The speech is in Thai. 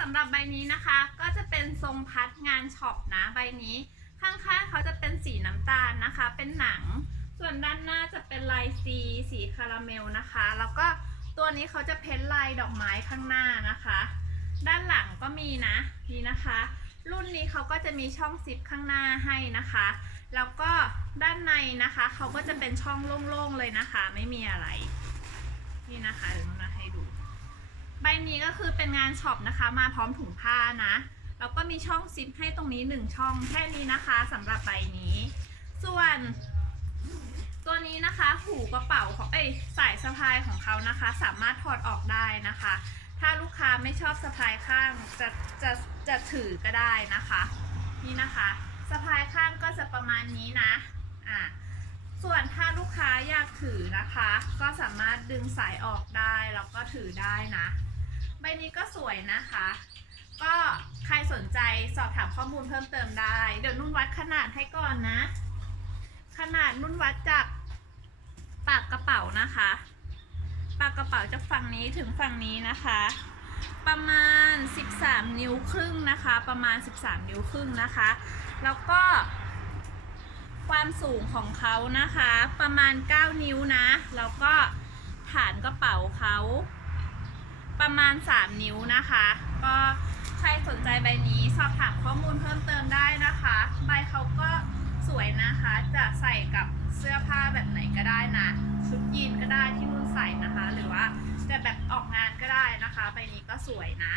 สำหรับใบนี้นะคะ ก็จะเป็นทรงพัดงานช็อปนะใบนี้ ข้างๆเขาจะเป็นสีน้ำตาลนะคะ เป็นหนัง ส่วนด้านหน้าจะเป็นลายซีสีคาราเมลนะคะ แล้วก็ตัวนี้เขาจะเพ้นลายดอกไม้ข้างหน้านะคะ ด้านหลังก็มีนะนี่นะคะ รุ่นนี้เขาก็จะมีช่องซิปข้างหน้าให้นะคะ แล้วก็ด้านในนะคะเขาก็จะเป็นช่องโล่งๆเลยนะคะ ไม่มีอะไร นี่นะคะเดี๋ยวนุ่นให้ดู ใบนี้ก็คือเป็นงานช็อปนะคะ มาพร้อมถุงผ้านะแล้วก็มีช่องซิปให้ตรงนี้หนึ่งช่องแค่นี้นะคะสำหรับใบนี้ ส่วน ตัวนี้นะคะหูกระเป๋าของเอ้ยสายสะพายของเขานะคะ สามารถถอดออกได้นะคะ ถ้าลูกค้าไม่ชอบสะพายข้างจะจะจะถือก็ได้นะคะ นี่นะคะสะพายข้างก็จะประมาณนี้นะอ่าส่วนถ้าลูกค้าากถือนะคะ ก็สามารถดึงสายออกได้แล้วก็ถือได้นะ ใบนี้ก็สวยนะคะ ก็ใครสนใจสอบถามข้อมูลเพิ่มเติมได้ เดี๋ยวนุ่นวัดขนาดให้ก่อนนะ ขนาดนุ่นวัดจากปากกระเป๋านะคะ ปากกระเป๋าจากฝั่งนี้ถึงฝั่งนี้นะคะ ประมาณ 13 นิ้วครึ่งนะคะ ประมาณ 13 นิ้วครึ่งนะคะ แล้วก็ ความสูงของเขานะคะ ประมาณ 9 นิ้วนะ แล้วก็ฐานกระเป๋าเขาประมาณ 3 นิ้วนะคะ ก็ใครสนใจใบนี้สอบถามข้อมูลเพิ่มเติมได้นะคะ ใบเขาก็สวยนะคะ จะใส่กับเสื้อผ้าแบบไหนก็ได้นะ ชุดยีนก็ได้ที่นุ่นใส่นะคะ หรือว่าจะแบบออกงานก็ได้นะคะ ใบนี้ก็สวยนะ